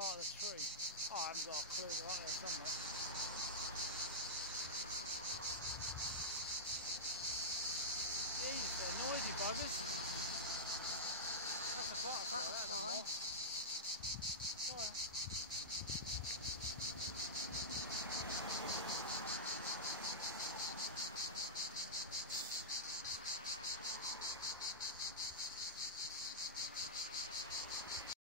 part of the tree. Oh, I haven't got a clue. They're out there somewhere. Jeez, they're noisy buggers. That's a butterfly, that's a moth.